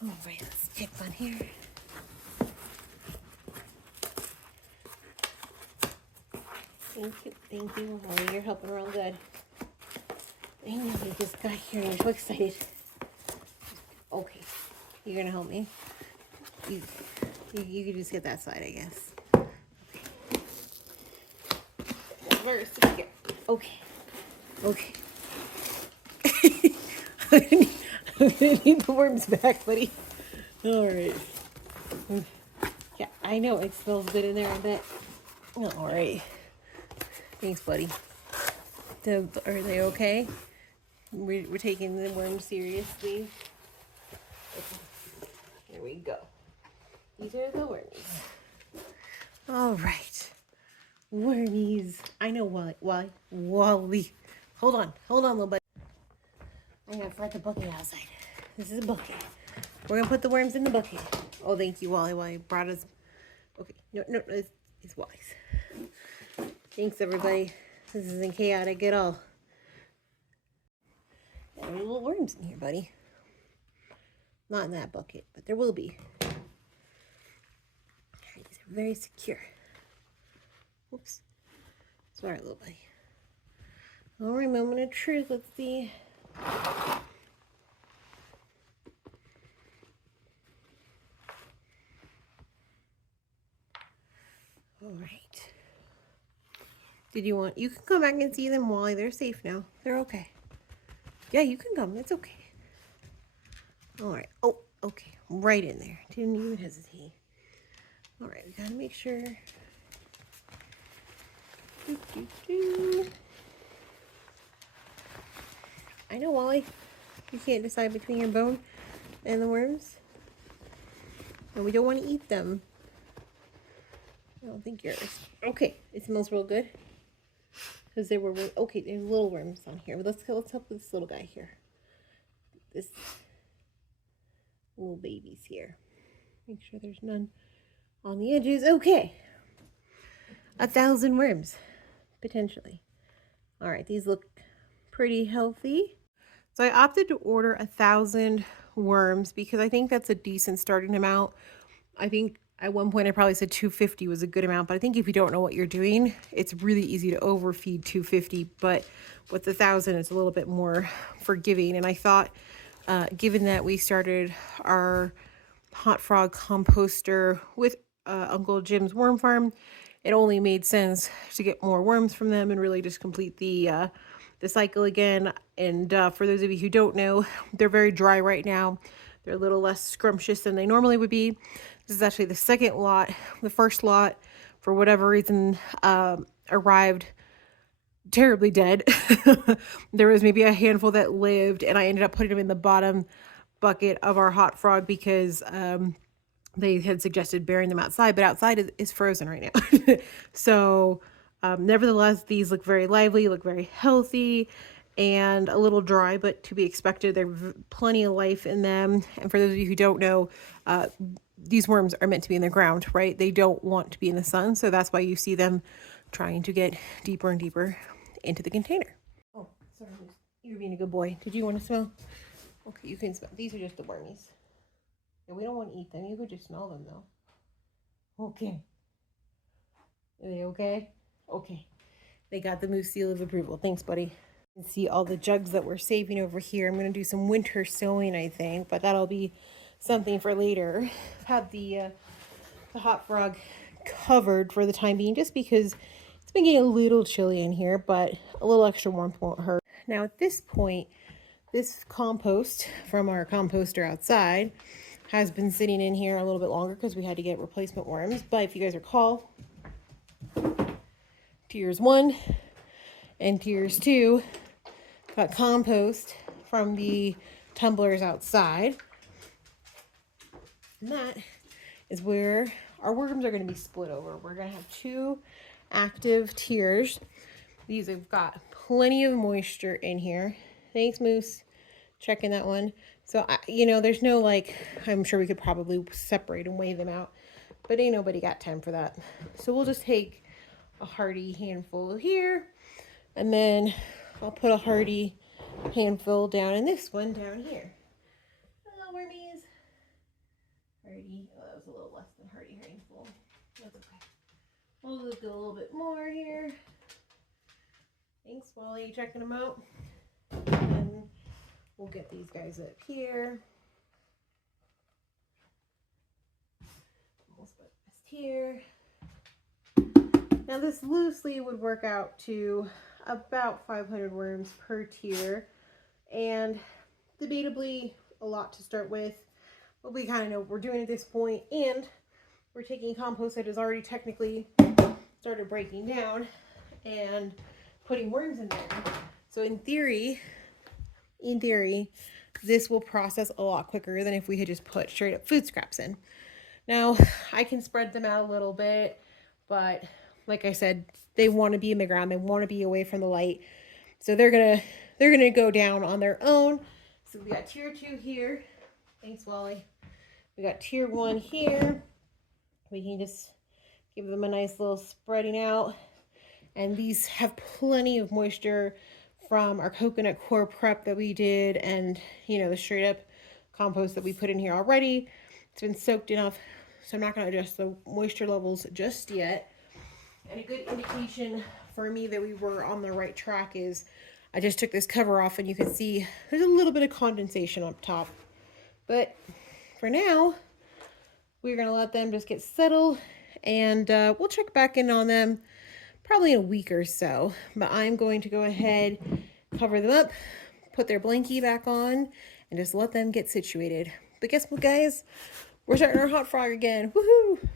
All right, let's pick one here. Thank you. Oh, you're helping real good. I know you just got here and you're so excited. Okay, you're gonna help me. You can just get that side, I guess. Okay. First, okay. Okay. I'm gonna need the worms back, buddy. All right. Yeah, I know it smells good in there. I bet. All right. Thanks, buddy. Are they okay? We're taking the worms seriously. Okay. Here we go. These are the wormies. All right. Wormies. I know Wally. Hold on, little buddy. I'm gonna throw the bucket outside. This is a bucket. We're gonna put the worms in the bucket. Oh, thank you, Wally. Wally brought us. Okay, no, it's Wally's. Thanks, everybody. This isn't chaotic at all. There are little worms in here, buddy. Not in that bucket, but there will be. These are very secure. Oops. Sorry, little buddy. All right, moment of truth. Let's see. All right. You can come back and see them, Wally. They're safe now. They're okay. Yeah, you can come. It's okay. All right. Oh, okay. Right in there. Didn't even hesitate. All right, we gotta make sure. I know, Wally. You can't decide between your bone and the worms. And we don't want to eat them. I don't think yours. Okay, it smells real good. Because they were okay. There's little worms on here, but let's help this little guy here. This little babies here. Make sure there's none on the edges. Okay, 1,000 worms potentially. All right, these look pretty healthy. So I opted to order 1,000 worms because I think that's a decent starting amount. I think at one point I probably said 250 was a good amount, but I think if you don't know what you're doing, it's really easy to overfeed 250. But with 1,000, it's a little bit more forgiving. And I thought, given that we started our hot frog composter with Uncle Jim's worm farm, it only made sense to get more worms from them and really just complete the cycle again. And for those of you who don't know, they're very dry right now. They're a little less scrumptious than they normally would be. This is actually the second lot. The first lot, for whatever reason, arrived terribly dead. There was maybe a handful that lived, and I ended up putting them in the bottom bucket of our hot frog because they had suggested burying them outside, but outside is frozen right now. So nevertheless, these look very lively, look very healthy, and a little dry, but to be expected. There's plenty of life in them. And for those of you who don't know, these worms are meant to be in the ground, right? They don't want to be in the sun. So that's why you see them trying to get deeper and deeper into the container. Oh, sorry, you're being a good boy. Did you want to smell? Okay, you can smell. These are just the wormies. And we don't want to eat them. You could just smell them though. Okay. Are they okay? Okay. They got the moose seal of approval. Thanks, buddy. You can see all the jugs that we're saving over here. I'm going to do some winter sowing, I think, but that'll be something for later. I've had the hot frog covered for the time being just because it's been getting a little chilly in here, but a little extra warmth won't hurt. Now at this point, this compost from our composter outside has been sitting in here a little bit longer because we had to get replacement worms. But if you guys recall, tiers 1 and tiers 2 got compost from the tumblers outside. And that is where our worms are going to be split over. We're going to have 2 active tiers. These have got plenty of moisture in here. Thanks, Moose. Checking that one. So, you know, there's no like, I'm sure we could probably separate and weigh them out, but ain't nobody got time for that. So we'll just take a hearty handful here, and then I'll put a hearty handful down in this one down here. Hello, wormies. Hardy. Oh, that was a little less than Hardy handful. That's okay. We'll do a little bit more here. Thanks, Wally, checking them out. And we'll get these guys up here. Almost put this here. Now this loosely would work out to about 500 worms per tier, and debatably a lot to start with, but we kind of know what we're doing at this point, and we're taking compost that has already technically started breaking down and putting worms in there. So in theory, this will process a lot quicker than if we had just put straight up food scraps in. Now, I can spread them out a little bit, but like I said, they want to be in the ground. They want to be away from the light. So they're gonna go down on their own. So we got tier 2 here. Thanks, Wally. We got tier 1 here. We can just give them a nice little spreading out. And these have plenty of moisture from our coconut coir prep that we did, and you know, the straight up compost that we put in here already. It's been soaked enough, so I'm not going to adjust the moisture levels just yet. And a good indication for me that we were on the right track is I just took this cover off, and you can see there's a little bit of condensation up top. But for now, we're going to let them just get settled, and we'll check back in on them probably in a week or so. But I'm going to go ahead, cover them up, put their blankie back on, and just let them get situated. But guess what, guys? We're starting our hot frog again. Woohoo!